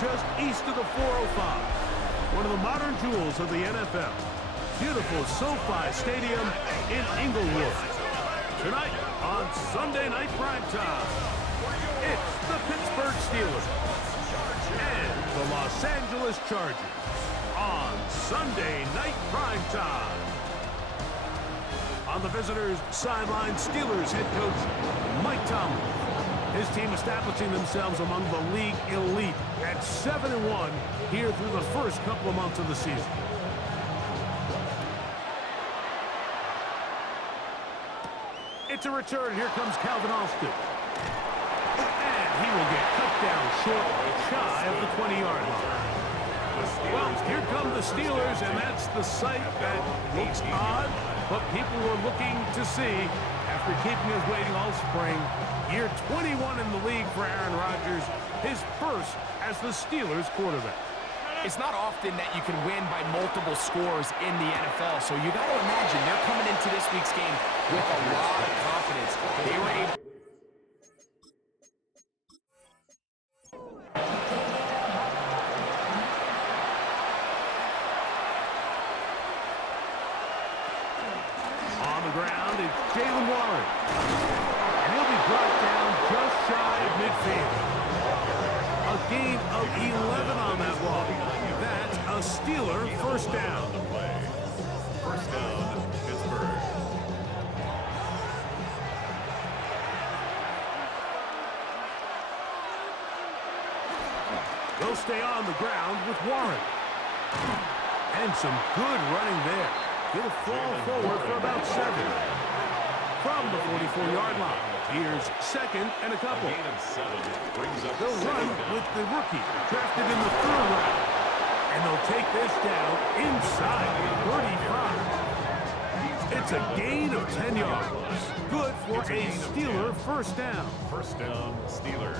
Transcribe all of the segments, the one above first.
just east of the 405. One of the modern jewels of the NFL. Beautiful SoFi Stadium in Inglewood. Tonight on Sunday Night Primetime, it's the Pittsburgh Steelers and the Los Angeles Chargers on Sunday Night Primetime. On the visitors' sideline, Steelers head coach Mike Tomlin. His team establishing themselves among the league elite at 7-1 here through the first couple of months of the season. It's a return. Here comes Calvin Austin. And he will get cut down short, shy of the 20-yard line. Well, here come the Steelers, and that's the sight that looks odd, but people were looking to see after keeping us waiting all spring. Year 21 in the league for Aaron Rodgers, his first as the Steelers quarterback. It's not often that you can win by multiple scores in the NFL, so you got to imagine they're coming into this week's game with a lot of confidence. They were able on the ground, it's Jalen Warren. And he'll be brought down just shy of midfield. A gain of 11 on that walk. That's a Steeler first down. First down, Pittsburgh. They'll stay on the ground with Warren. And some good running there. He'll fall forward for about 7. From the 44-yard line, here's second and a couple. They'll run with the rookie, drafted in the 3rd round. And they'll take this down inside the 35. It's a gain of 10 yards. Good for a Steeler first down. First down, Steelers.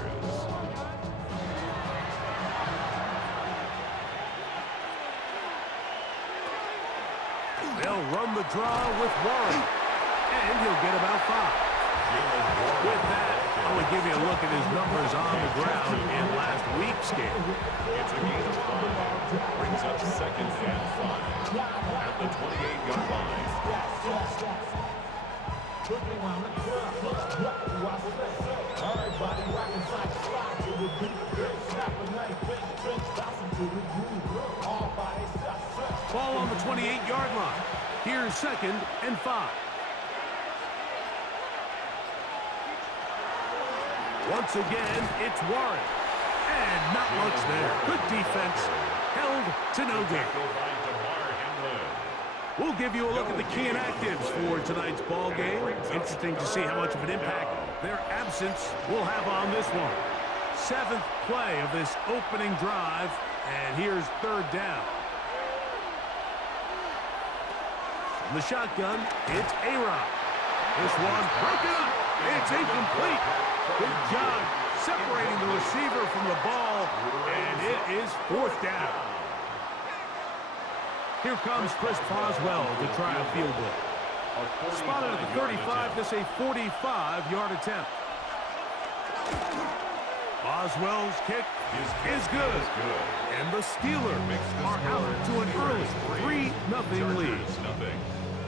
They'll run the draw with Warren, and he'll get about 5. With that, I would give you a look at his numbers on the ground in last week's game. It's a gain of 5. Brings up second and 5 at the 28-yard line. Ball on the 28-yard line. Here's second and 5. Once again, it's Warren. And not much there. Good defense. Held to no gain. We'll give you a look at the key inactives for tonight's ball game. Interesting to see how much of an impact their absence will have on this one. 7th play of this opening drive, and here's 3rd down. From the shotgun, it's A-Rod. This one broken up. It's incomplete. Good job separating the receiver from the ball, and it is 4th down. Here comes Chris Boswell to try a field goal. Spotted at the 35, this a 45-yard attempt. Boswell's kick is good. And the Steelers are out to an early 3-0 lead.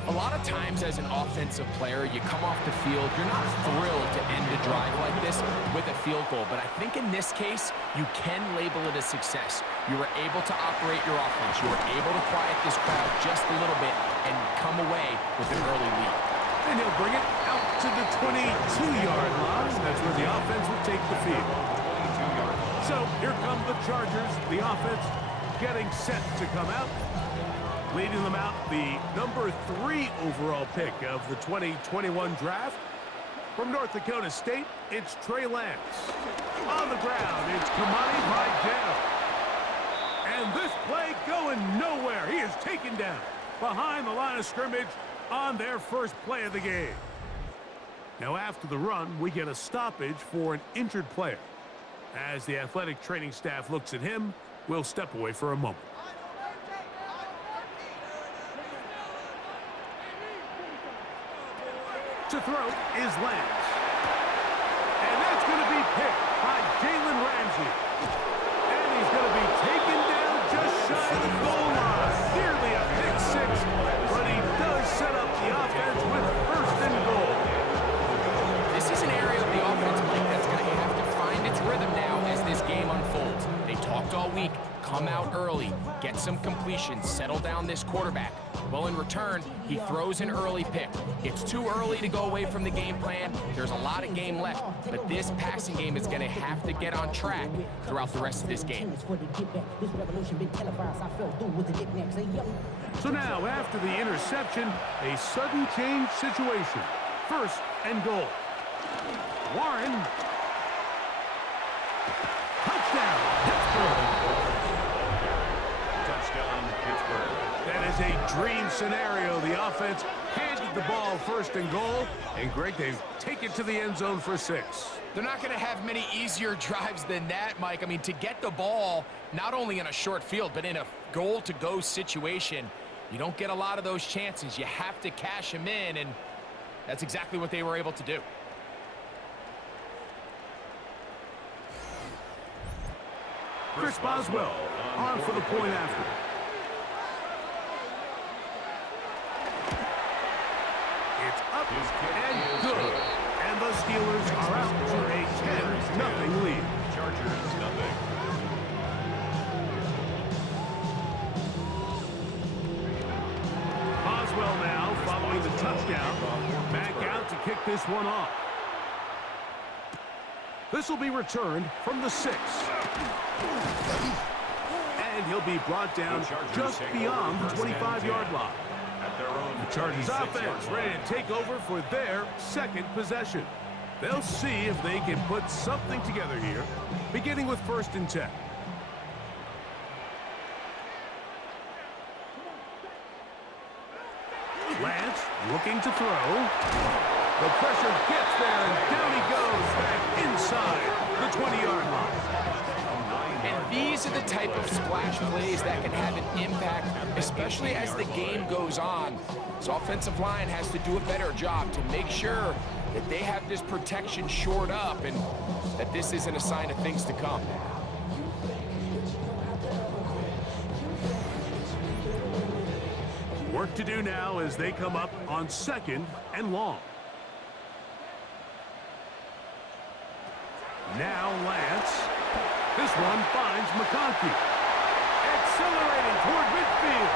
A lot of times as an offensive player, you come off the field, you're not thrilled to end a drive like this with a field goal. But I think in this case, you can label it a success. You were able to operate your offense. You were able to quiet this crowd just a little bit and come away with an early lead. And he'll bring it out to the 22-yard line. That's where the offense will take the field. So here come the Chargers. The offense getting set to come out. Leading them out, the number 3 overall pick of the 2021 draft. From North Dakota State, it's Trey Lance. On the ground, it's Kamani Vidal. And this play going nowhere. He is taken down behind the line of scrimmage on their first play of the game. Now after the run, we get a stoppage for an injured player. As the athletic training staff looks at him, we'll step away for a moment. To throw is Lance. And that's going to be picked by Jalen Ramsey. And he's going to come out early, get some completions, settle down this quarterback. Well, in return, he throws an early pick. It's too early to go away from the game plan. There's a lot of game left, but this passing game is going to have to get on track throughout the rest of this game. So now, after the interception, a sudden change situation. First and goal. Warren. Touchdown, Pittsburgh. Touchdown, Pittsburgh. That is a dream scenario. The offense handed the ball first and goal. And Greg, they take it to the end zone for 6. They're not going to have many easier drives than that, Mike. I mean, to get the ball, not only in a short field, but in a goal-to-go situation, you don't get a lot of those chances. You have to cash them in, and that's exactly what they were able to do. Chris Boswell on for the point after. It's up and good. And the Steelers are out to a 10-0 lead. Chargers, nothing. Boswell now following the touchdown. Back out to kick this one off. This will be returned from the 6. And he'll be brought down just beyond the 25-yard line. The Chargers offense ready to take over for their second possession. They'll see if they can put something together here, beginning with 1st and 10. Lance looking to throw. The pressure gets there, and down he goes back inside the 20-yard line. And these are the type of splash plays that can have an impact, especially as the game goes on. So offensive line has to do a better job to make sure that they have this protection shored up and that this isn't a sign of things to come. Work to do now as they come up on 2nd and long. Now Lance. This one finds McConkey. Accelerating toward midfield.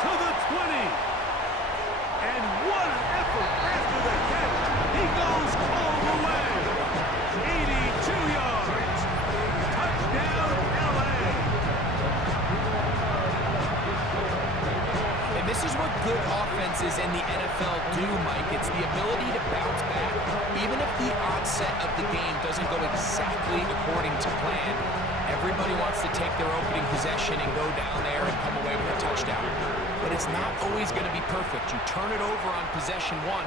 To the 20. And what an effort after the catch. He goes all the way. 82 yards. Touchdown, LA. And this is what good offenses in the NFL do, Mike. It's the ability to bounce back. Even if the onset of the game doesn't go exactly according to plan, everybody wants to take their opening possession and go down there and come away with a touchdown. But it's not always going to be perfect. You turn it over on possession 1.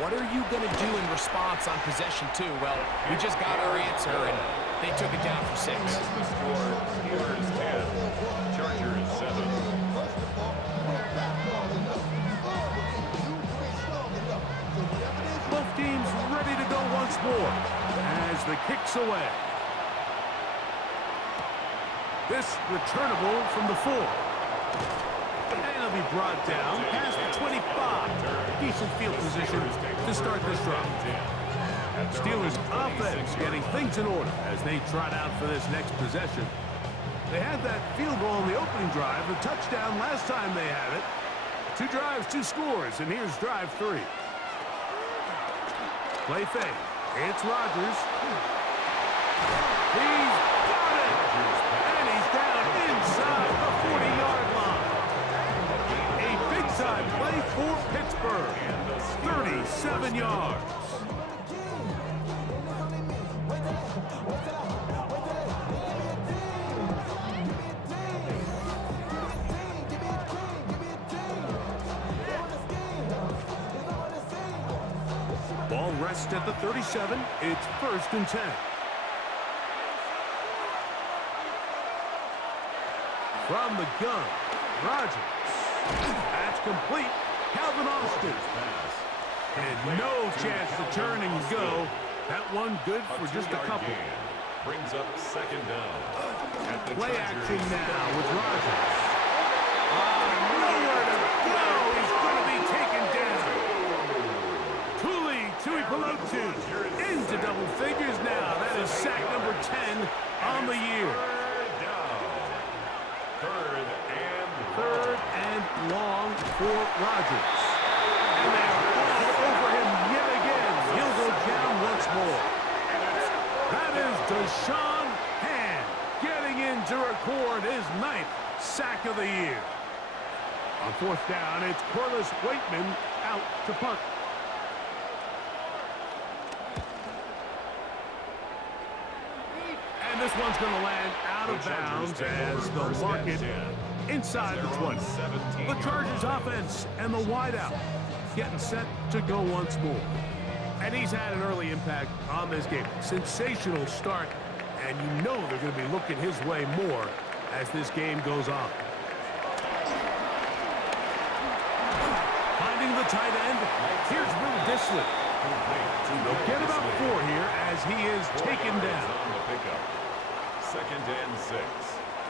What are you going to do in response on possession 2? Well, we just got our answer, and they took it down for 6. The score, Steelers 10, Chargers 7. Both teams ready to go once more as the kick's away. This returnable from the 4. And it'll be brought down past the 25. Decent field position to start this drive. Steelers offense getting things in order as they trot out for this next possession. They had that field goal in the opening drive, the touchdown last time they had it. 2 drives, 2 scores, and here's drive 3. Play fake. It's Rodgers. He's got it! And he's down inside the 40-yard line. A big-time play for Pittsburgh. 37 yards. Ball rests at the 37. It's 1st and 10. From the gun, Rodgers. That's complete. Calvin Austin. And no chance to turn and go. That one good for just a couple. Brings up 2nd down. Play action now with Rodgers. Nowhere to go. He's going to be taken down. Tui Pelotu into double figures now. That is sack number 10 on the year. for Rodgers. And they are all over him yet again. He'll go down once more. That is Deshaun Hand getting in to record his 9th sack of the year. On 4th down, it's Corliss Waitman out to punt. And this one's going to land out of bounds as they'll mark it inside the 20. The Chargers offense and the wideout getting set to go once more. And he's had an early impact on this game. Sensational start, and you know they're going to be looking his way more as this game goes on. Finding the tight end, here's Will Dissly. They'll get about 4 here as he is taken down. 2nd and 6.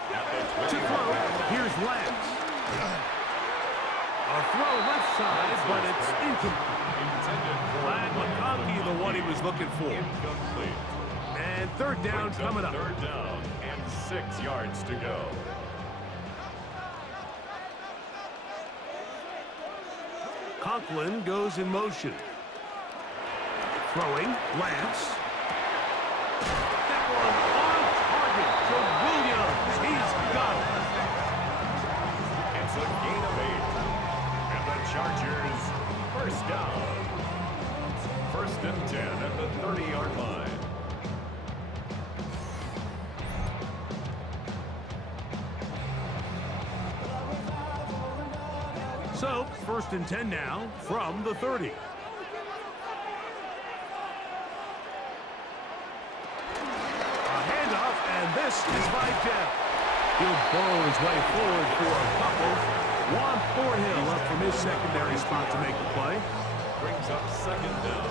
To throw, here's Lance. A throw left side, but it's incomplete. Glad McConkey, the one he was looking for. And 3rd down coming up. 3rd down and 6 yards to go. Conklin goes in motion. Throwing, Lance. That one on target to Williams. He's got it. It's a gain of 8. And the Chargers, 1st down. 1st and 10 at the 30-yard line. So, 1st and 10 now from the 30. And this is by Jeff. He'll burrow his way forward for a couple. Juan Thornhill up from his secondary spot to make the play. Brings up 2nd down.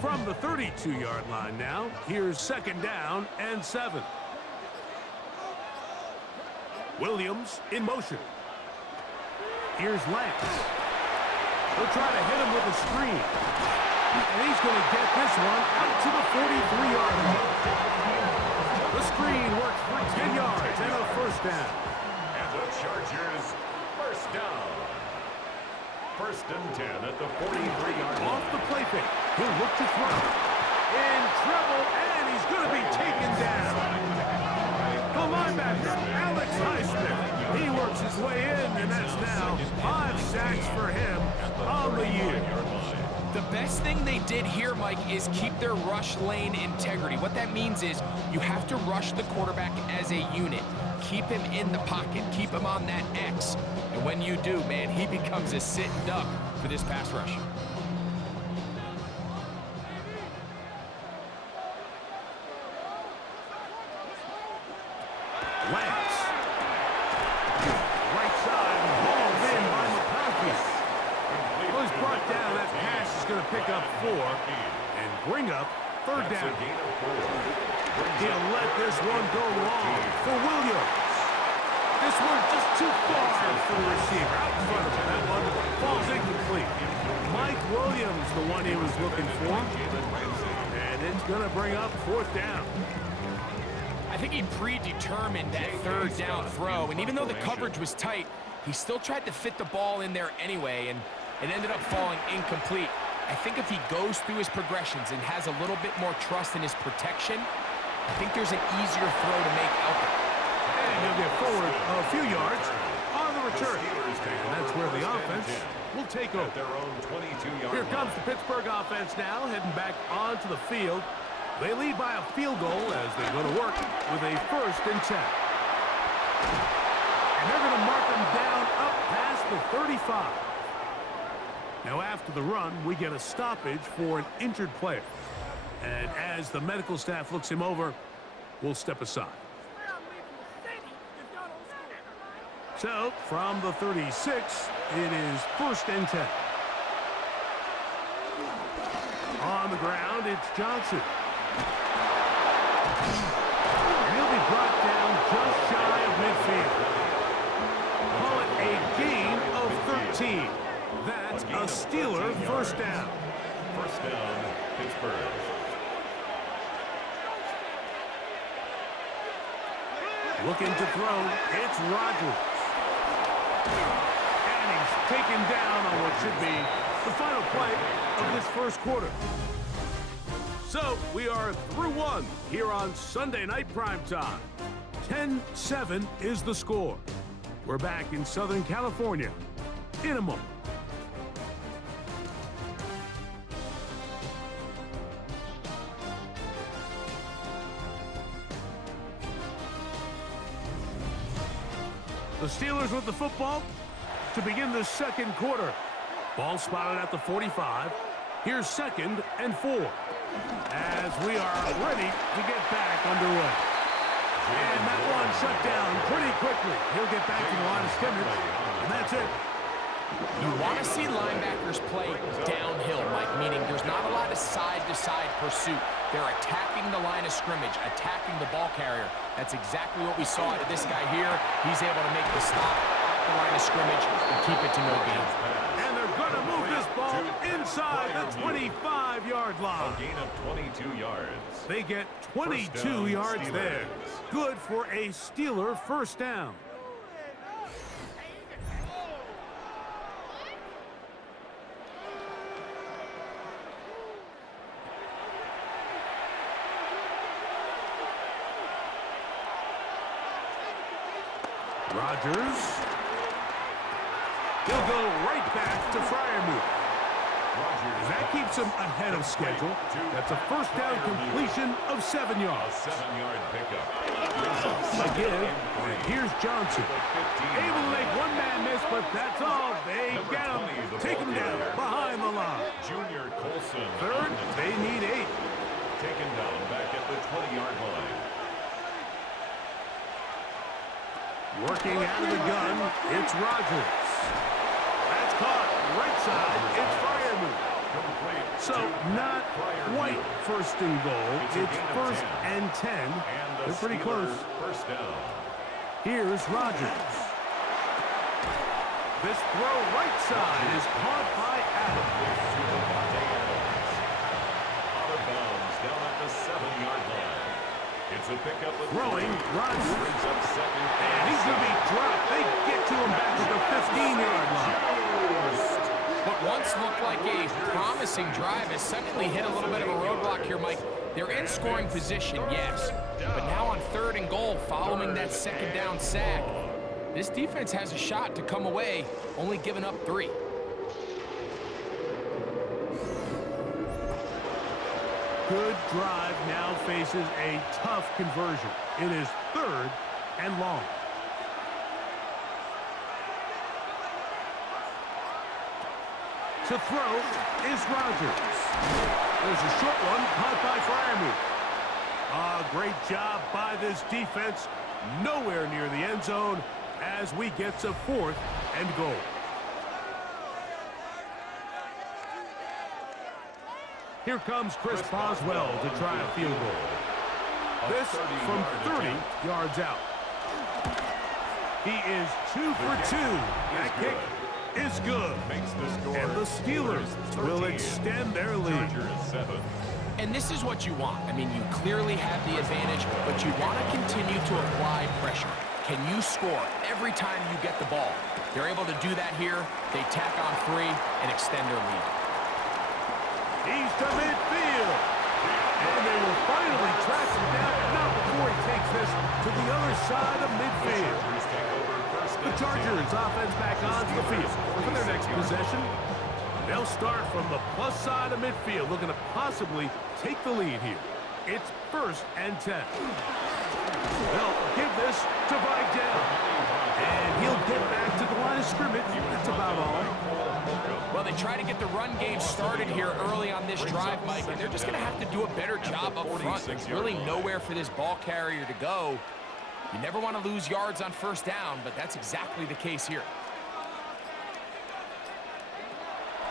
From the 32-yard line now, here's 2nd down and 7. Williams in motion. Here's Lance. They'll try to hit him with a screen. And he's going to get this one out to the 43-yard line. The screen works for 10 yards and a 1st down. And the Chargers, 1st down. 1st and 10 at the 43-yard line. Off the play fake. He'll look to throw. In trouble, and he's going to be taken down. The linebacker, Alex Highsmith. He works his way in, and that's now 5 sacks for him on the year. The best thing they did here, Mike, is keep their rush lane integrity. What that means is you have to rush the quarterback as a unit. Keep him in the pocket. Keep him on that X. And when you do, man, he becomes a sitting duck for this pass rush. Lance. Right side, hauled in by McConkey. Was brought down. That pass is going to pick up 4 and bring up 3rd down. He'll let this one go long for Williams. This one just too far for the receiver. Out in front of him. That one falls incomplete. Mike Williams, the one he was looking for. And it's going to bring up 4th down. I think he predetermined that 3rd down throw, and even though the coverage was tight, he still tried to fit the ball in there anyway, and it ended up falling incomplete. I think if he goes through his progressions and has a little bit more trust in his protection, I think there's an easier throw to make out there. And he'll get forward a few yards on the return. And that's where the offense will take over. Here comes the Pittsburgh offense now, heading back onto the field. They lead by a field goal as they go to work with a 1st and 10. And they're going to mark them down up past the 35. Now after the run, we get a stoppage for an injured player. And as the medical staff looks him over, we'll step aside. So, from the 36, it is 1st and 10. On the ground, it's Johnson. And he'll be brought down just shy of midfield. Looking to throw, it's Rodgers. And he's taken down on what should be the final play of this first quarter. So we are through one here on Sunday Night Primetime. 10-7 is the score. We're back in Southern California in a moment. The Steelers with the football to begin the second quarter. Ball spotted at the 45. Here's 2nd and 4. As we are ready to get back underway. And that one shut down pretty quickly. He'll get back to the line of scrimmage, and that's it. You want to see linebackers play downhill, Mike, meaning there's not a lot of side-to-side pursuit. They're attacking the line of scrimmage, attacking the ball carrier. That's exactly what we saw out of this guy here. He's able to make the stop at the line of scrimmage and keep it to no gain. And they're going to move this ball inside the 25-yard line. A gain of 22 yards. They get 22 yards there. Good for a Steeler first down. Rodgers. He'll go right back to Freiermuth. That keeps him ahead of schedule. That's a first down completion of 7 yards. A 7-yard pickup. Again, and here's Johnson. Able to make one man miss, but that's all. They get him. Take him down behind the line. Junior Colson. Third, they need 8. Taken down back at the 20-yard line. Working out of the gun, it's Rodgers. That's caught. Right side, it's Freiermuth. So not quite first and goal. It's 1st and 10. They're pretty close. First down. Here's Rodgers. This throw right side is caught by Adams. Out of bounds down at the 7-yard line. It's a pickup of Throwing, Rodgers. Brings up 2nd. And he's going to be dropped. They get to him back at the 15-yard line. What once looked like a promising drive has suddenly hit a little bit of a roadblock here, Mike. They're in scoring position, yes. But now on 3rd and goal, following that 2nd down sack, this defense has a shot to come away, only giving up 3. Good drive now faces a tough conversion. It is 3rd and long. To throw is Rodgers. There's a short one caught by Freiermuth. Great job by this defense. Nowhere near the end zone as we get to 4th and goal. Here comes Chris Boswell to try a field goal. This from 30 yards out. He is 2 for 2. That kick is good. And the Steelers will extend their lead. And this is what you want. I mean, you clearly have the advantage, but you want to continue to apply pressure. Can you score every time you get the ball? They're able to do that here. They tack on 3 and extend their lead. He's to midfield. And they will finally track him down, but not before he takes this to the other side of midfield. The Chargers offense back onto the field for their next possession. They'll start from the plus side of midfield, looking to possibly take the lead here. It's 1st and 10. They'll give this to Vidal. And he'll get back to the line of scrimmage. That's about all. Well, they try to get the run game started here early on this drive, Mike, and they're just going to have to do a better job up front. There's really nowhere for this ball carrier to go. You never want to lose yards on 1st down, but that's exactly the case here.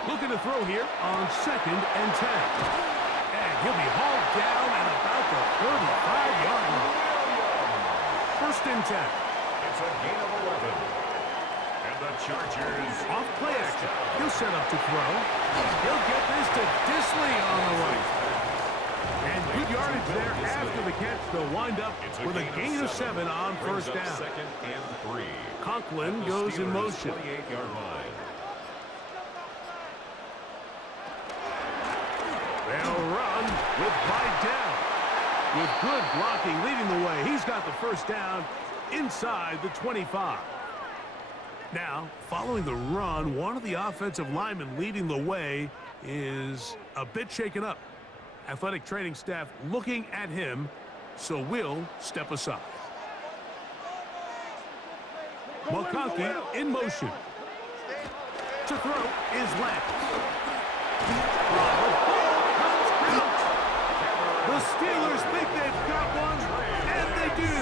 Looking to throw here on 2nd and 10. And he'll be hauled down at about the 35-yard line. 1st and 10. It's a gain of 11. And the Chargers off play action. He'll set up to throw. He'll get this to Disley on the right. And good yardage there after the catch. they'll wind up with a gain of 7 on first down. Second and 3. Conklin goes in motion. 28-yard line. They'll run with Vidal. With good blocking leading the way, he's got the first down inside the 25. Now, following the run, one of the offensive linemen leading the way is a bit shaken up. Athletic training staff looking at him, so we'll step aside. McConkey in motion. To throw is Lance. The ball comes out. The Steelers think they've got one, and they do.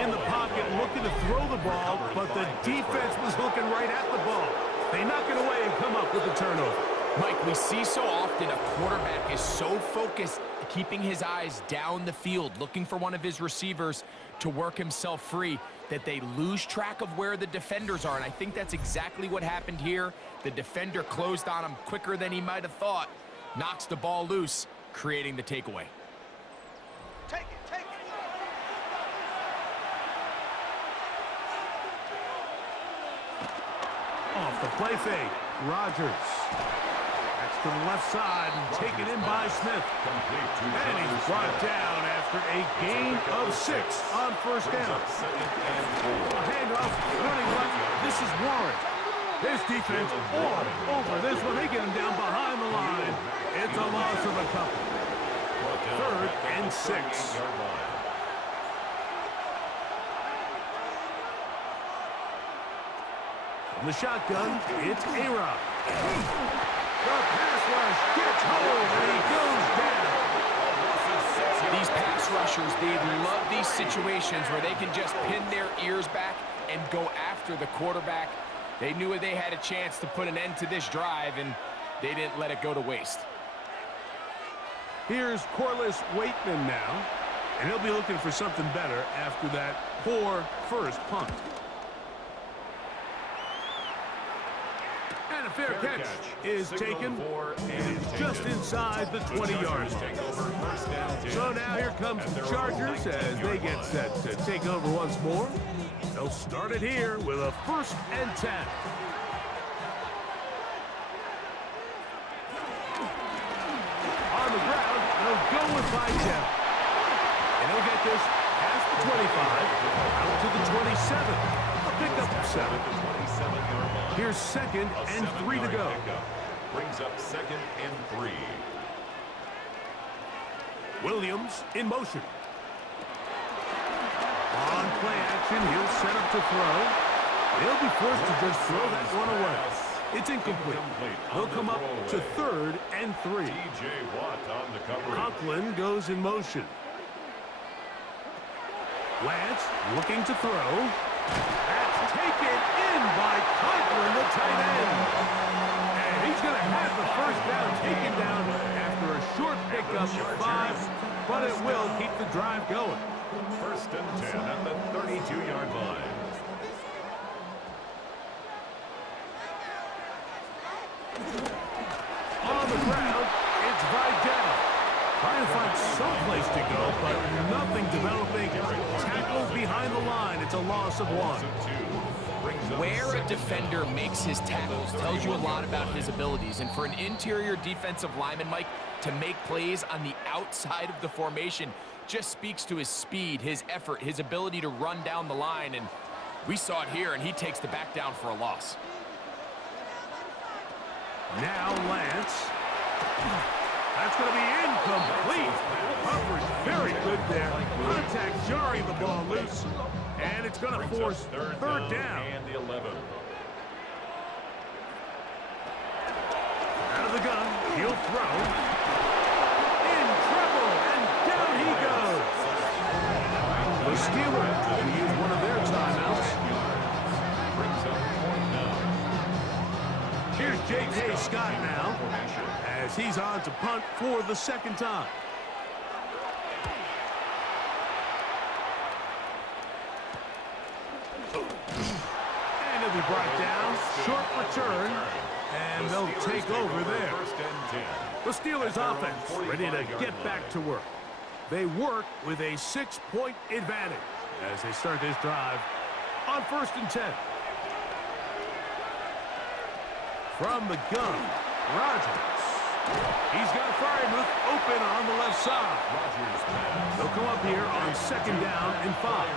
In the pocket, looking to throw the ball, but the defense was looking right at the ball. They knock it away and come up with the turnover. Mike, we see so often a quarterback is so focused, keeping his eyes down the field, looking for one of his receivers to work himself free, that they lose track of where the defenders are. And I think that's exactly what happened here. The defender closed on him quicker than he might have thought, knocks the ball loose, creating the takeaway. Take it. Off the play fake, Rodgers. That's to the left side and taken in by Smith. And he's brought down after a gain of 6 on first down. A handoff, running left. This is Warren. His defense all over this one. They get him down behind the line. It's a loss of a couple. 3rd and 6. From the shotgun, it's A-Rod. The pass rush gets home, and he goes down. These pass rushers, they love these situations where they can just pin their ears back and go after the quarterback. They knew they had a chance to put an end to this drive, and they didn't let it go to waste. Here's Corliss Waitman now, and he'll be looking for something better after that poor first punt. And a fair catch is taken. It is just inside the 20-yard line. So now here comes the Chargers as they get set to take over once more. They'll start it here with a 1st and 10. On the ground, they'll go with Vidal. And he'll get this past the 25, out to the 27. A pickup of 7. Here's 2nd and 3 to go. Brings up 2nd and 3. Williams in motion. On play action, he'll set up to throw. He'll be forced to just throw that one away. It's incomplete. They'll come up to 3rd and 3. Conklin goes in motion. Lance looking to throw. That's taken in by Conklin, the tight end. And he's going to have the first down taken down after a short pickup of 5, but it will keep the drive going. 1st and 10 at the 32-yard line. On the ground, it's Vidal. Trying to find some place to go, but nothing developing. Tackled behind the line. It's a loss of 1. Where a defender makes his tackles tells you a lot about his abilities. And for an interior defensive lineman, Mike, to make plays on the outside of the formation just speaks to his speed, his effort, his ability to run down the line. And we saw it here, and he takes the back down for a loss. Now Lance. That's going to be incomplete. Coverage very good there. Contact jarring the ball loose. And it's going to force 3rd down. And the 11. Out of the gun, he'll throw. In trouble, and down he goes. The Steelers will use one of their timeouts. Here's J.K. Scott now, as he's on to punt for the 2nd time. And he'll be brought down. Short return. And they'll take over there. The Steelers offense ready to get back to work. They work with a 6-point advantage as they start this drive on 1st and 10. From the gun, Rodgers. He's got Fryermuth open on the left side. They'll come up here on 2nd down and 5.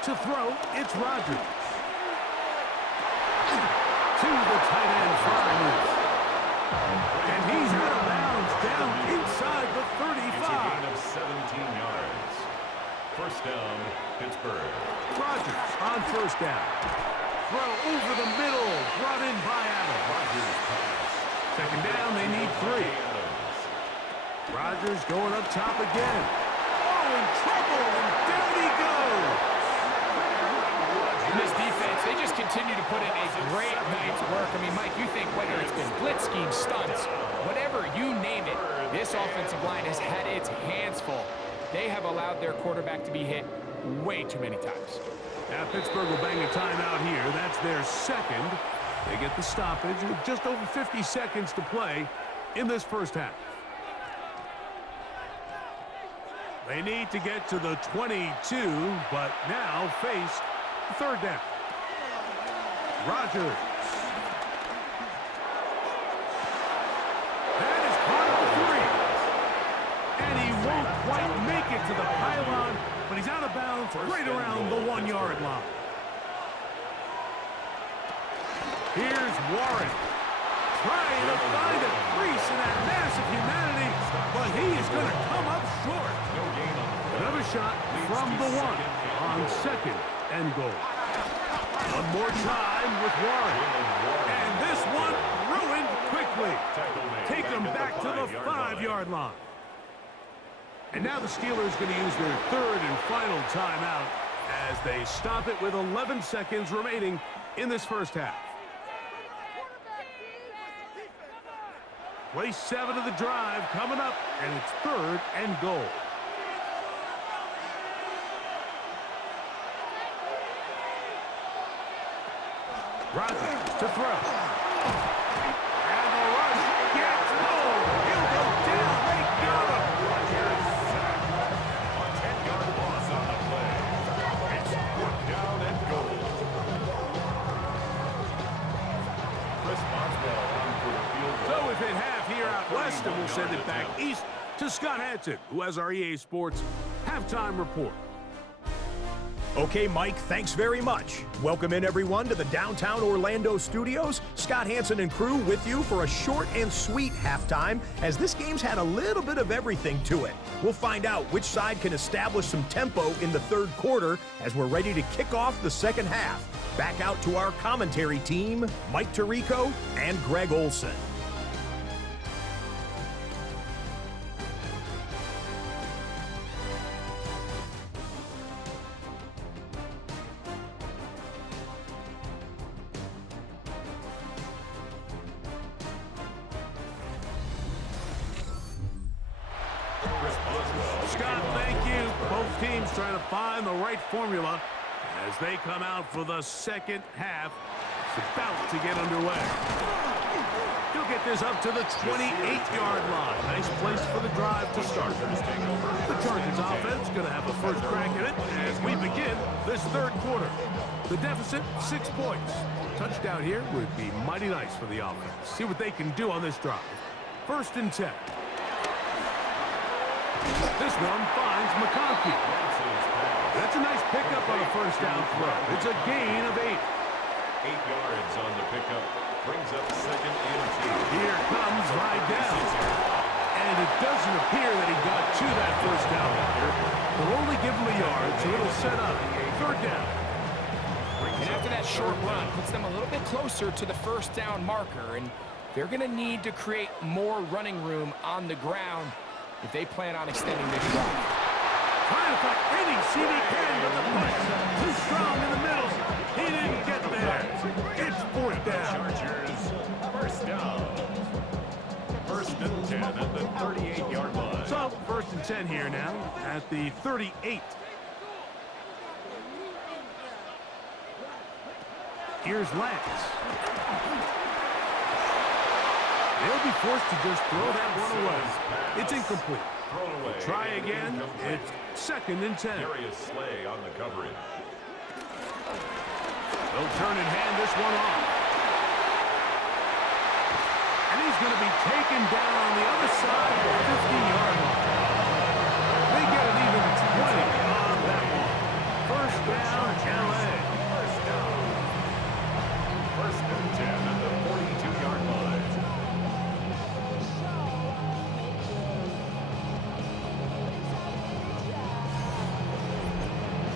To throw, it's Rodgers. To the tight end, Fryermuth. And he's out of bounds down inside the 35. It's a gain of 17 yards. 1st down, Pittsburgh. Rodgers on 1st down. Throw over the middle, brought in by Adams. Rodgers pass. 2nd down, they need 3. Rodgers going up top again. Oh, in trouble, and down he goes. In this defense, they just continue to put in a great night's work. I mean, Mike, you think whether it's been blitz scheme, stunts, whatever you name it, this offensive line has had its hands full. They have allowed their quarterback to be hit way too many times. Now Pittsburgh will bang a timeout here. That's their 2nd. They get the stoppage with just over 50 seconds to play in this 1st half. They need to get to the 22, but now face 3rd down. Rodgers. That is caught at the 3. And he won't quite make it to the pylon, but he's out of bounds right around the 1-yard line. Here's Warren. Trying to find a crease in that mass of humanity, but he is going to come up short. Another shot from the 1 on 2nd and goal. One more time with Warren. And this one ruined quickly. Take them back to the 5-yard line. And now the Steelers going to use their 3rd and final timeout as they stop it with 11 seconds remaining in this 1st half. Play 7 of the drive coming up, and it's 3rd and goal. Rodgers to throw. And the rush gets home. He'll go down. They got him. Rodgers sacked. A 10-yard loss on the play. It's 4th down and goal. Chris Boswell on for the field goal. So within half here out west, and we'll send it back east to Scott Hansen, who has our EA Sports halftime report. Okay, Mike, thanks very much. Welcome in, everyone, to the downtown Orlando studios. Scott Hansen and crew with you for a short and sweet halftime, as this game's had a little bit of everything to it. We'll find out which side can establish some tempo in the 3rd quarter as we're ready to kick off the 2nd half. Back out to our commentary team, Mike Tirico and Greg Olson. Scott, thank you. Both teams trying to find the right formula as they come out for the 2nd half. It's about to get underway. He'll get this up to the 28-yard line. Nice place for the drive to start. The Chargers offense going to have a first crack at it as we begin this 3rd quarter. The deficit, 6 points. Touchdown here would be mighty nice for the offense. See what they can do on this drive. 1st and 10. This one finds McConkey. That's a nice pickup on a 1st down throw. It's a gain of 8. 8 yards on the pickup. Brings up 2nd and 2. Here comes Vidal. And it doesn't appear that he got to that 1st down marker. They'll only give him a yard, so it'll set up 3rd down. And after that short run, puts them a little bit closer to the 1st down marker, and they're going to need to create more running room on the ground if they plan on extending this drive. Trying to find any seam he can, but the push too strong in the middle. He didn't get there. It's 4th down. Chargers, 1st down. 1st and 10 at the 38-yard line. So, 1st and 10 here now at the 38. Here's Lance. They'll be forced to just throw that one away. It's incomplete. thrown away. Try again. It's 2nd and 10. Darius Slay on the coverage. They'll turn and hand this one off. And he's going to be taken down on the other side of the 50-yard line. They get an even 20 on that one. First down, LA. First down. 1st and 10 at the 42-yard line.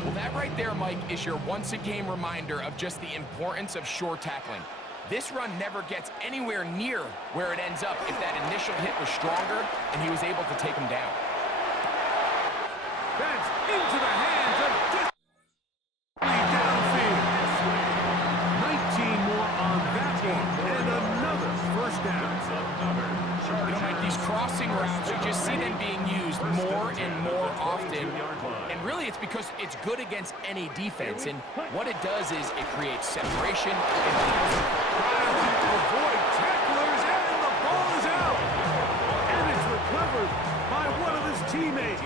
Well, that right there, Mike, is your once-a-game reminder of just the importance of short tackling. This run never gets anywhere near where it ends up if that initial hit was stronger and he was able to take him down. That's into the hands of downfield. 19 more on that one, and another first down. You know, Mike, these crossing routes, you just see them being used more and more often. And really, it's because it's good against any defense. And what it does is it creates separation. Trying to avoid tacklers, and the ball is out. And it's recovered by one of his teammates. A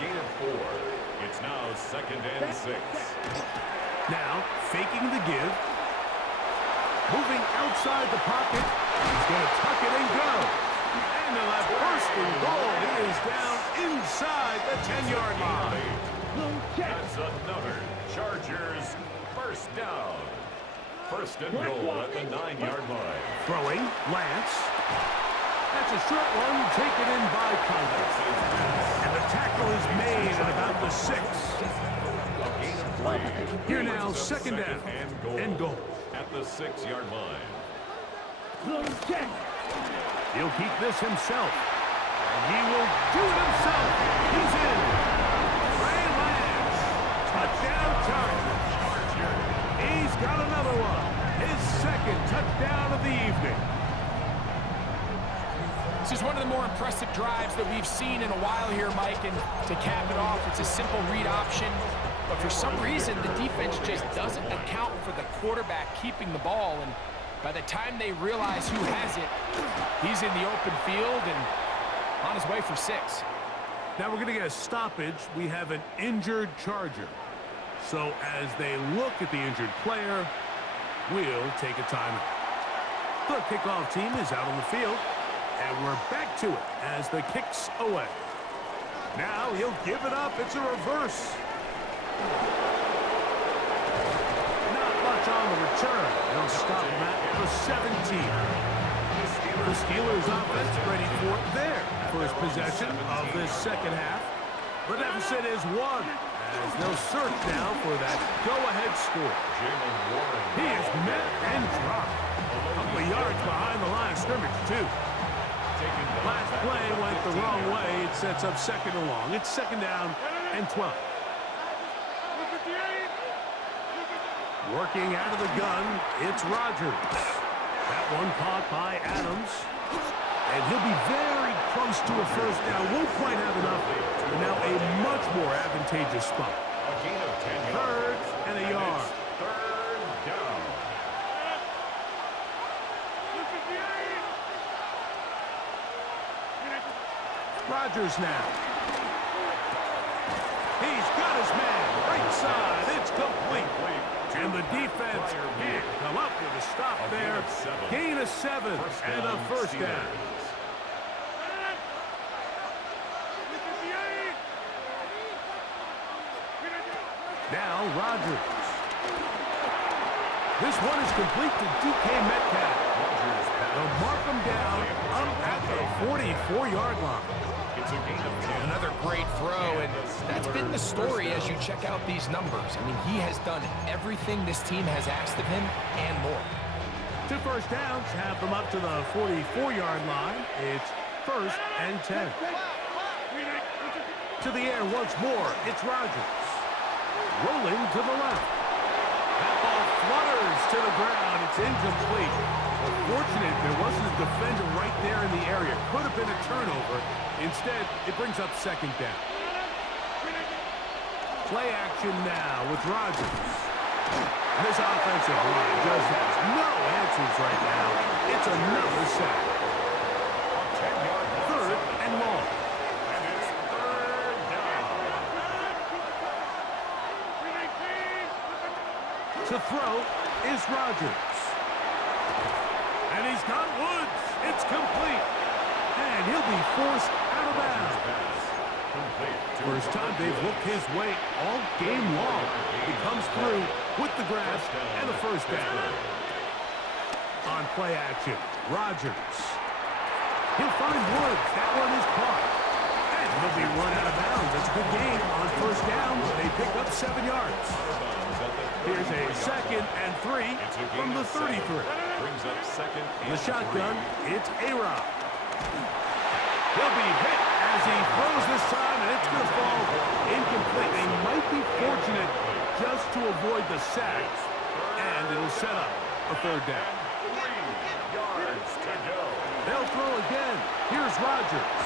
gain of 4. It's now 2nd and 6. Now, faking the give. Moving outside the pocket. He's going to tuck it and go. And they'll have 1st and goal. He is down inside the 10-yard line. That's another Chargers 1st down. 1st and goal at the 9-yard line. Throwing, Lance. That's a short one taken in by Congress. And the tackle is made at about the 6. A gain of 3. Here now, 2nd down and goal. At the 6-yard line. He'll keep this himself. And he will do it himself. He's in. Ray Lance. Touchdown Chargers. He's got another one. His 2nd touchdown of the evening. This is one of the more impressive drives that we've seen in a while here, Mike. And to cap it off, it's a simple read option. But for some reason, the defense just doesn't account for the quarterback keeping the ball. And by the time they realize who has it, he's in the open field and on his way for 6. Now we're going to get a stoppage. We have an injured Charger. So as they look at the injured player, we'll take a timeout. The kickoff team is out on the field. And we're back to it as the kick's away. Now he'll give it up. It's a reverse. Not much on the return. They'll stop him at the 17. The Steelers offense ready for their first possession of this 2nd half. The deficit is 1 as they'll search now for that go-ahead score. He is met and dropped. A couple of yards behind the line of scrimmage, too. Last play went the wrong way. It sets up 2nd and long. It's 2nd down and 12. Working out of the gun, it's Rodgers. That one caught by Adams. And he'll be very close to a first down. Won't quite have enough. But now a much more advantageous spot. A gain of 10 3rd and a yard. 3rd down. Rodgers now. He's got his man. Right side. It's complete. And the defense can't come up with a stop there. Gain of 7 and a first down. Now Rodgers. This one is complete to DK Metcalf. They'll mark him down up at the 44-yard line. It's a gain of 10. Another great throw, and that's been the story as you check out these numbers. I mean, he has done everything this team has asked of him and more. 2 first downs have them up to the 44-yard line. It's 1st and 10. To the air once more, it's Rodgers. Rolling to the left. That ball flutters to the ground. It's incomplete. Unfortunate there wasn't a defender right there in the area. Could have been a turnover. Instead, it brings up 2nd down. Play action now with Rodgers. This offensive line just has no answers right now. It's another sack. 3rd and long. To throw is Rodgers. And he's got Woods. It's complete. And he'll be forced out of bounds. First time they've looked his way all game long. He comes through with the grab and a first down. On play action, Rodgers. He'll find Woods. That one is caught. And he'll be run out of bounds. It's a good game. On first down, they pick up 7 yards. Here's a 2nd and 3 from the 33. Brings up 2nd and The shotgun, it's A-Rod. He'll be hit as he throws this time, and it's going to fall incomplete. They might be fortunate just to avoid the sack, and it'll set up a 3rd down. 3 yards to go. They'll throw again. Here's Rodgers.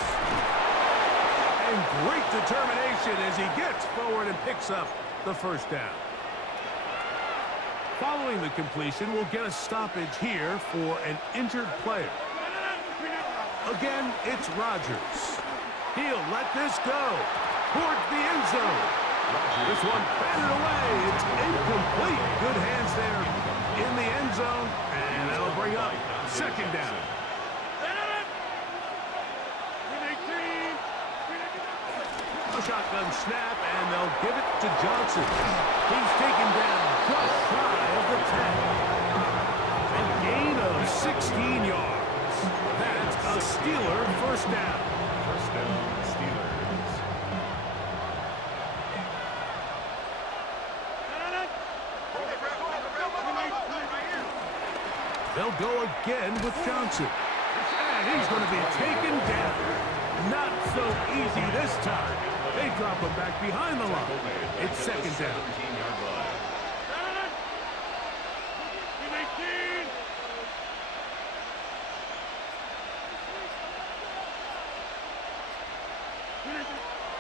And great determination as he gets forward and picks up the first down. Following the completion, we'll get a stoppage here for an injured player. Again, it's Rodgers. He'll let this go towards the end zone. This one batted away. It's incomplete. Good hands there in the end zone, and that'll bring up 2nd down. A shotgun snap, and they'll give it to Johnson. He's taken down just shy of the 10. A gain of 16 yards. That's a Steeler first down. First down, Steelers. They'll go again with Johnson. And he's going to be taken down. Not so easy this time. They drop him back behind the line. It's 2nd down. 17-yard line.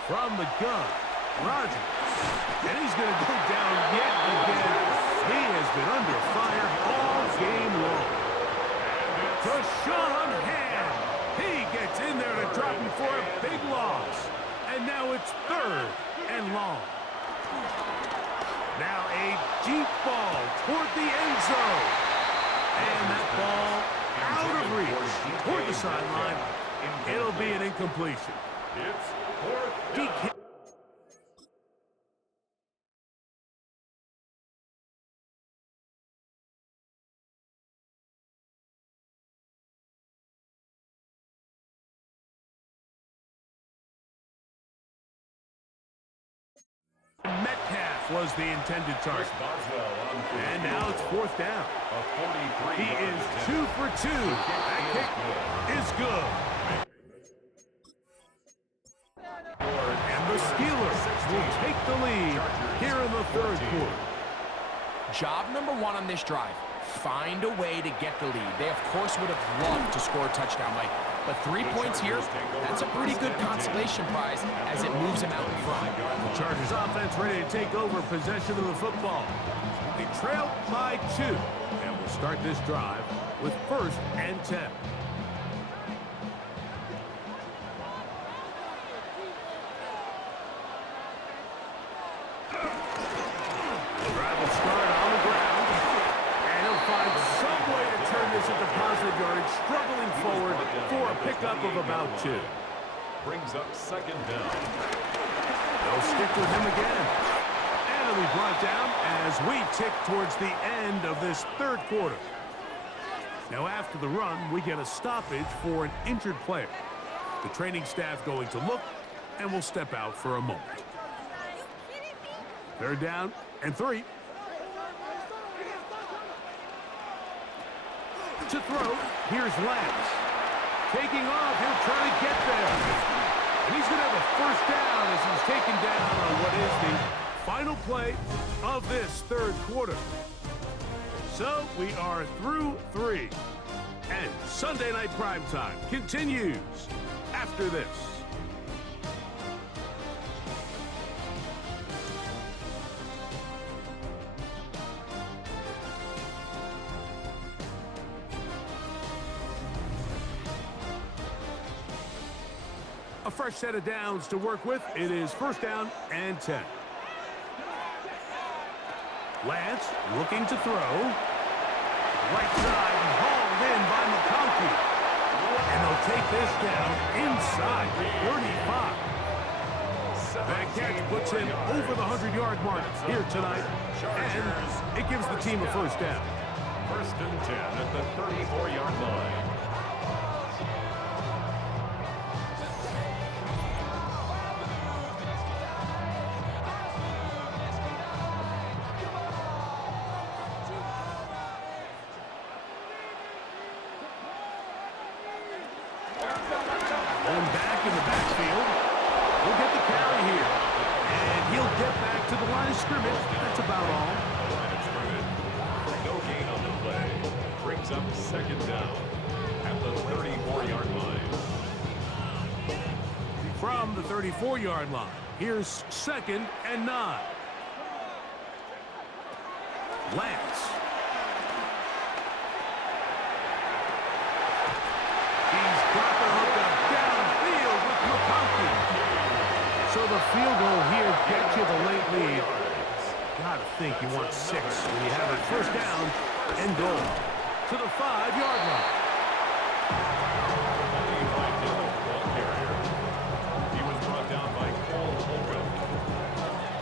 From the gun, Rodgers. And he's going to go down yet again. He has been under fire all game long. Deshaun Hand. He gets in there to drop him for a big loss. And now it's 3rd and long. Now a deep ball toward the end zone. And that ball out of reach toward the sideline. It'll be an incompletion. It's 4th down. Metcalf was the intended target. Boswell on And now it's 4th down. a 43. He is 2 for 2. That kick is good. And the Steelers will take the lead here in the 3rd quarter. Job number 1 on this drive, find a way to get the lead. They, of course, would have loved to score a touchdown, Mike. But 3 points here, that's a pretty good consolation prize as it moves them out in front. The Chargers offense ready to take over possession of the football. They trail by 2. And we'll start this drive with 1st and 10. The drive will start on the ground. And he'll find some way to turn this into positive yardage, struggling forward for a pickup of about 2. Brings up 2nd down. They'll stick with him again. And he'll be brought down as we tick towards the end of this 3rd quarter. Now after the run, we get a stoppage for an injured player. The training staff going to look, and we'll step out for a moment. 3rd down and 3. To throw, here's Lance. Taking off, he'll try to get there. And he's going to have a first down as he's taken down on what is the final play of this 3rd quarter. So we are through 3. And Sunday Night Primetime continues after this. A fresh set of downs to work with. It is 1st down and 10. Lance looking to throw. Right side and hauled in by McConkey. And they'll take this down inside the 35. That catch puts him over the 100-yard mark here tonight. And it gives the team a first down. First and 10 at the 34-yard line. Going back in the backfield. He'll get the carry here. And he'll get back to the line of scrimmage. That's about all. Line of scrimmage. No gain on the play. Brings up second down at the 34-yard line. From the 34-yard line, here's 2nd and 9. Lance. He's got the hookup downfield with McConkey. So the field goal here gets you the late lead. Gotta think you want 6 when you have a first down and goal to the 5-yard line. He was brought down by Cole Holcomb.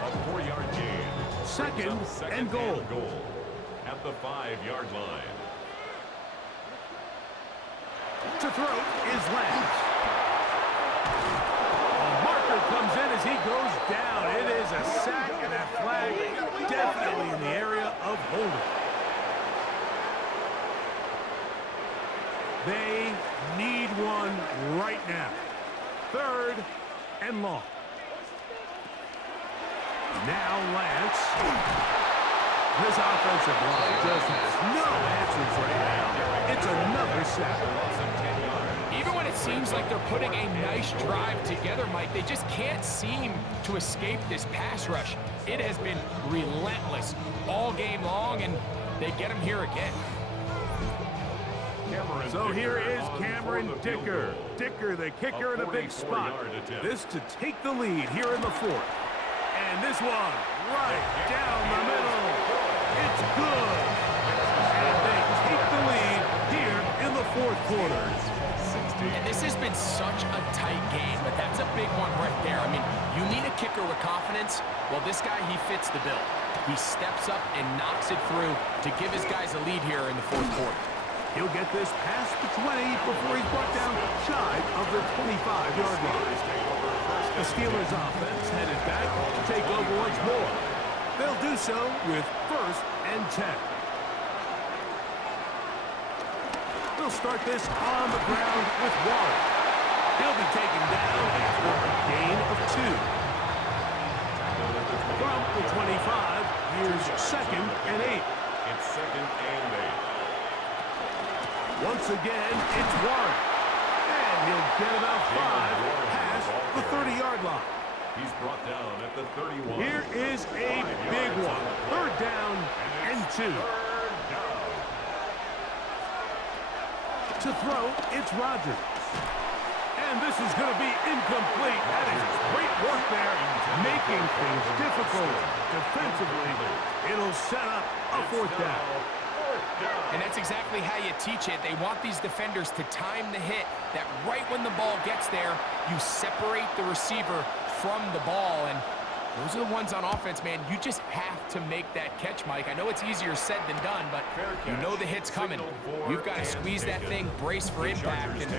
A 4-yard gain. 2nd and goal. At the 5-yard line. To throw is Lance. A marker comes in as he goes down. It is a sack, and that flag definitely in the area of holding. They need one right now. 3rd and long. Now Lance. This offensive line just has no answers right now. It's another sack. Even when it seems like they're putting a nice drive together, Mike, they just can't seem to escape this pass rush. It has been relentless all game long, and they get him here again. So here is Cameron Dicker. Dicker, the kicker, in a big spot. This to take the lead here in the 4th. And this one right down the middle. It's good. And they take the lead here in the 4th quarter. And this has been such a tight game, but that's a big one right there. I mean, you need a kicker with confidence. Well, this guy, he fits the bill. He steps up and knocks it through to give his guys a lead here in the 4th quarter. He'll get this past the 20 before he's brought down shy of the 25-yard line. The Steelers offense headed back to take over once more. They'll do so with 1st and 10. They'll start this on the ground with Warren. He'll be taken down after a gain of 2. From the 25, here's 2nd and 8. It's 2nd and 8. Once again, it's Warren. And he'll get about 5 past the 30-yard line. He's brought down at the 31. Here is a big one. 3rd down and 2. To throw, it's Rodgers. And this is going to be incomplete. That is great work there, making things difficult defensively. It'll set up a 4th down. And that's exactly how you teach it. They want these defenders to time the hit, that right when the ball gets there, you separate the receiver from the ball. And those are the ones on offense, man. You just have to make that catch, Mike. I know it's easier said than done, but you know the hit's coming. You've got to squeeze that thing, brace for impact, and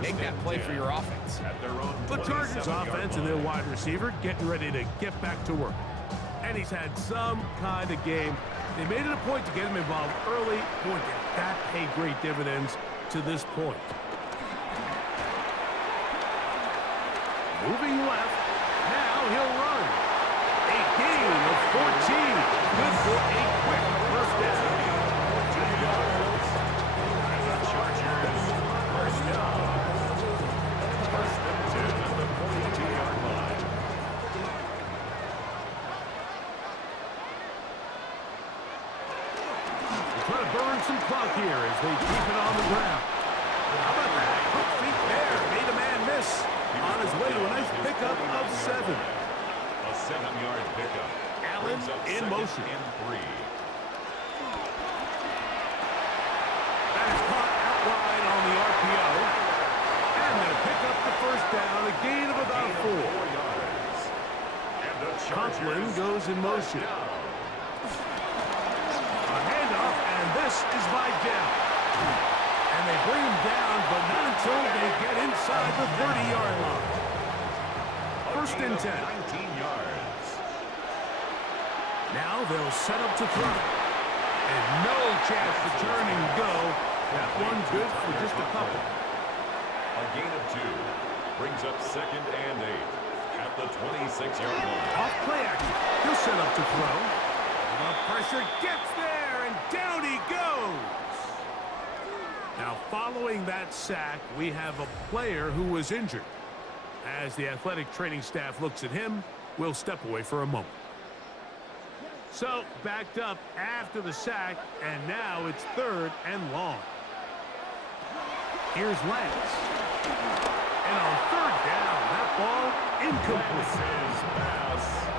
make that play for your offense. The Chargers offense and their wide receiver getting ready to get back to work. And he's had some kind of game. They made it a point to get him involved early. Boy, did that pay great dividends to this point. Moving left. Now he'll run. A gain of 14. Good for a quick first down. And the Chargers first down. 1st and 10 at the 42-yard line. Trying to burn some clock here as they keep it on the ground. How about that? Quick feet there. Made a man miss on his way to a nice pickup of 7. A 7-yard pickup. Allen Brings up in second motion. and 3. That is caught out wide on the RPO. And they'll pick up the first down, a gain of about 4. 4 yards. And the Conklin Chargers goes in motion. down. A handoff, and this is by Dell. And they bring him down, but not until they get inside the 30-yard line. First and 10. 19 yards. Now they'll set up to throw. And no chance to turn and go. That one good for just a couple. A gain of 2. Brings up second and 8 at the 26-yard line. Off play action. He'll set up to throw. The pressure gets there, and down he goes. Now, following that sack, we have a player who was injured. As the athletic training staff looks at him, we'll step away for a moment. So, backed up after the sack, and now it's 3rd and long. Here's Lance. And on 3rd down, that ball incomplete.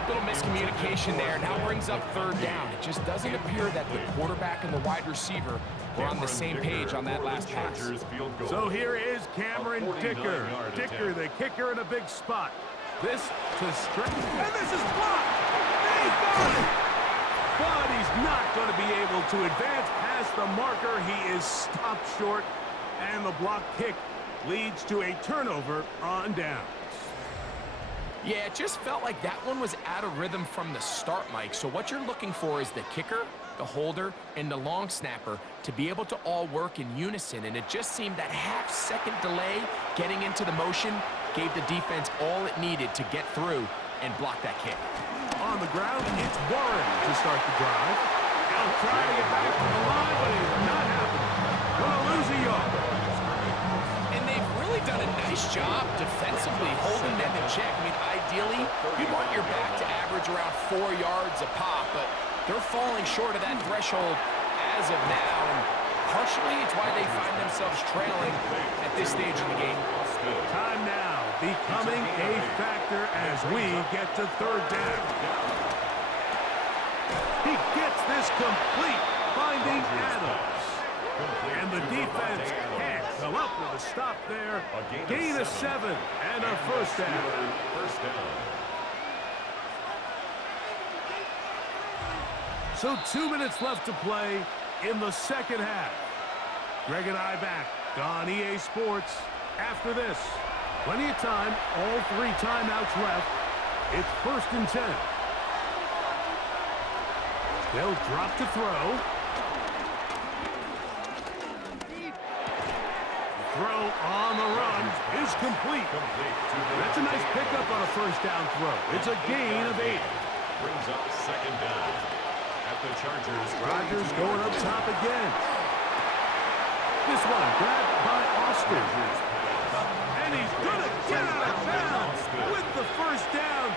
Little miscommunication there. Now brings up 3rd down. It just doesn't appear that the quarterback and the wide receiver were on the same page on that last pass. So here is Cameron Dicker. Dicker, the kicker, in a big spot. This to stretch. And this is blocked. They got it. But he's not going to be able to advance past the marker. He is stopped short. And the block kick leads to a turnover on downs. Yeah, it just felt like that one was out of rhythm from the start, Mike. So what you're looking for is the kicker, the holder, and the long snapper to be able to all work in unison. And it just seemed that half-second delay getting into the motion gave the defense all it needed to get through and block that kick. On the ground, it's Warren to start the drive. He'll try to get back to the line, but it's not happening. Gonna lose a yard. And they've really done a nice job defensively holding them in check. I mean, ideally, you want your back to average around 4 yards a pop, but they're falling short of that threshold as of now, and partially it's why they find themselves trailing at this stage in the game. Time now becoming a factor as we get to 3rd down. He gets this complete, finding Adams. And the defense can't come up with a stop there. Gain of 7 and a first down. So 2 minutes left to play in the second half. Greg and I back on EA Sports after this. Plenty of time, all 3 timeouts left. It's 1st and 10. They'll drop to throw. Throw on the run is complete. That's a nice pickup on a first down throw. It's a gain of 8. Brings up second down at the Chargers. Rodgers going up top again. This one grabbed by Austin. And he's going to get out of bounds with the first down.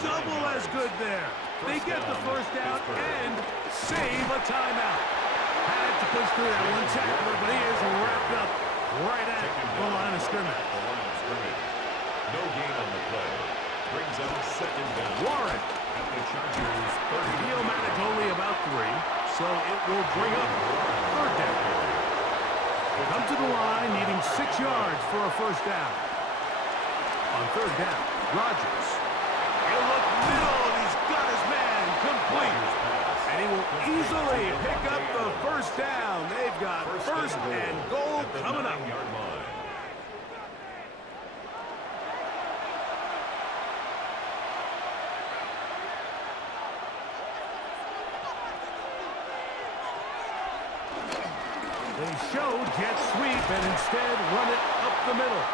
Double as good there. They get the first down and save a timeout. Had to push through that one tackler, but he is wrapped up right at the line of scrimmage. No gain on the play. Brings up second down. Warren. At the Chargers 30. He'll manage only about 3, so it will bring up 3rd down. Come to the line, needing 6 yards for a first down. On 3rd down, Rodgers. He'll look middle, and he's got his man complete. And he will easily pick up the first down. They've got first and goal coming up. They show jet sweep and instead run it up the middle.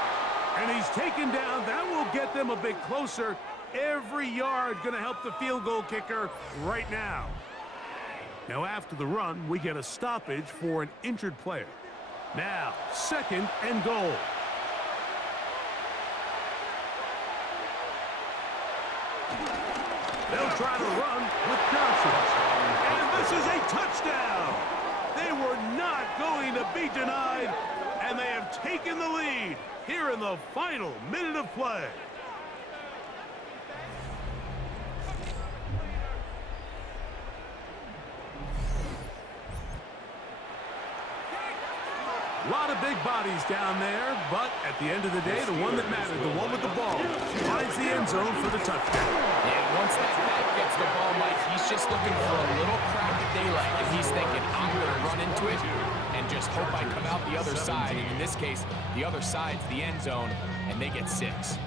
And he's taken down. That will get them a bit closer. Every yard going to help the field goal kicker right now. Now after the run, we get a stoppage for an injured player. Now, 2nd and goal. They'll try to run with Johnson. And this is a touchdown. They were not going to be denied, and they have taken the lead here in the final minute of play. A lot of big bodies down there, but at the end of the day, the one that mattered, the one with the ball, finds the end zone for the touchdown. Yeah, once that back gets the ball, Mike, he's just looking for a little crack of daylight, and he's thinking, I'm going to run into it and just hope I come out the other side. And in this case, the other side's the end zone, and they get 6.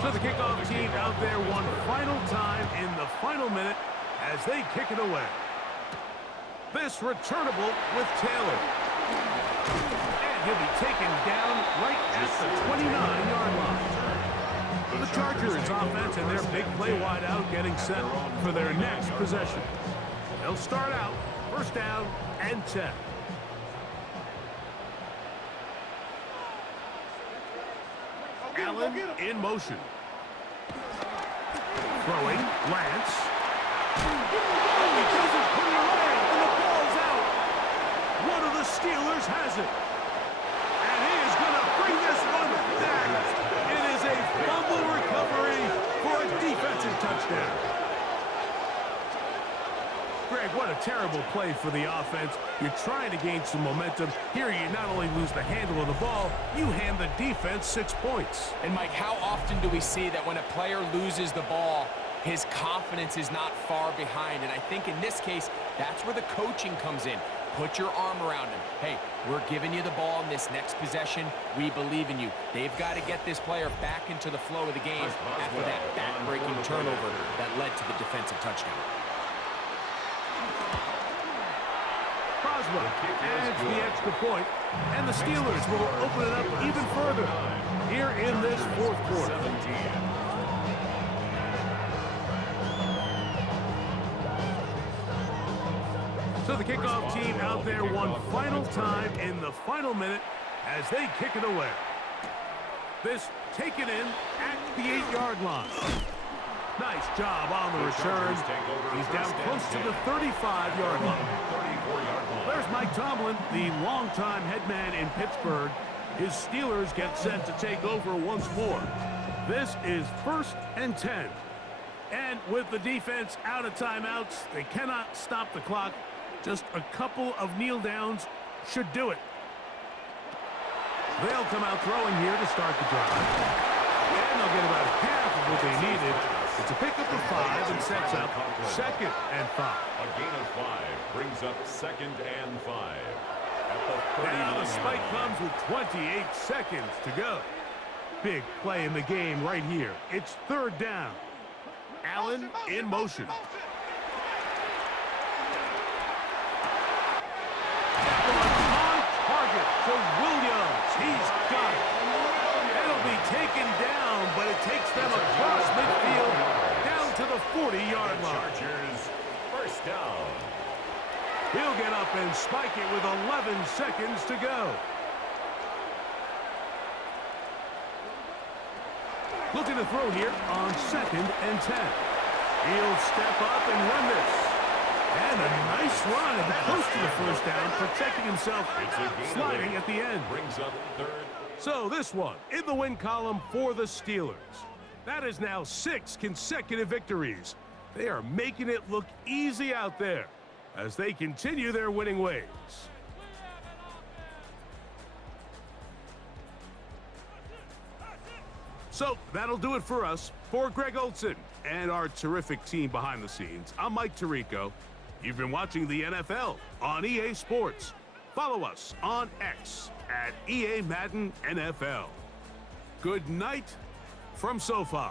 So the kickoff team out there one final time in the final minute as they kick it away. This returnable with Taylor. And he'll be taken down right at the 29-yard line. The Chargers offense and their big play wide out getting set for their next possession. They'll start out first down and 10. Allen in motion. Throwing, Lance. Oh, he doesn't put it away, and the ball's out. One of the Steelers has it. And he is going to bring this one back. It is a fumble recovery for a defensive touchdown. Greg, what a terrible play for the offense. You're trying to gain some momentum. Here you not only lose the handle of the ball, you hand the defense 6 points. And Mike, how often do we see that when a player loses the ball, his confidence is not far behind? And I think in this case, that's where the coaching comes in. Put your arm around him. Hey, we're giving you the ball in this next possession. We believe in you. They've got to get this player back into the flow of the game after that back-breaking turnover that led to the defensive touchdown. Adds the extra point, and the Steelers will open it up even further here in this fourth quarter. So the kickoff team out there one final time in the final minute as they kick it away. This taken in at the 8-yard line. Nice job on the return. He's down close to the 35-yard line. There's Mike Tomlin, the longtime head man in Pittsburgh. His Steelers get set to take over once more. This is 1st and 10. And with the defense out of timeouts, they cannot stop the clock. Just a couple of kneel downs should do it. They'll come out throwing here to start the drive. And they'll get about half of what they needed. It's a pickup of 5 and sets up 2nd and 5. A gain of 5 brings up 2nd and 5. Now the spike comes with 28 seconds to go. Big play in the game right here. It's 3rd down. Allen in motion. On target to Williams. He's got it. It'll be taken down, but it takes them across midfield down to the 40-yard line. Chargers, first down. He'll get up and spike it with 11 seconds to go. Looking to throw here on 2nd and 10. He'll step up and run this. And a nice run close to the first down, protecting himself, sliding at the end. Brings up 3rd. So this one in the win column for the Steelers. That is now 6 consecutive victories. They are making it look easy out there as they continue their winning ways. So that'll do it for us. For Greg Olson and our terrific team behind the scenes, I'm Mike Tirico. You've been watching the NFL on EA Sports. Follow us on X at EA Madden NFL. Good night from SoFi.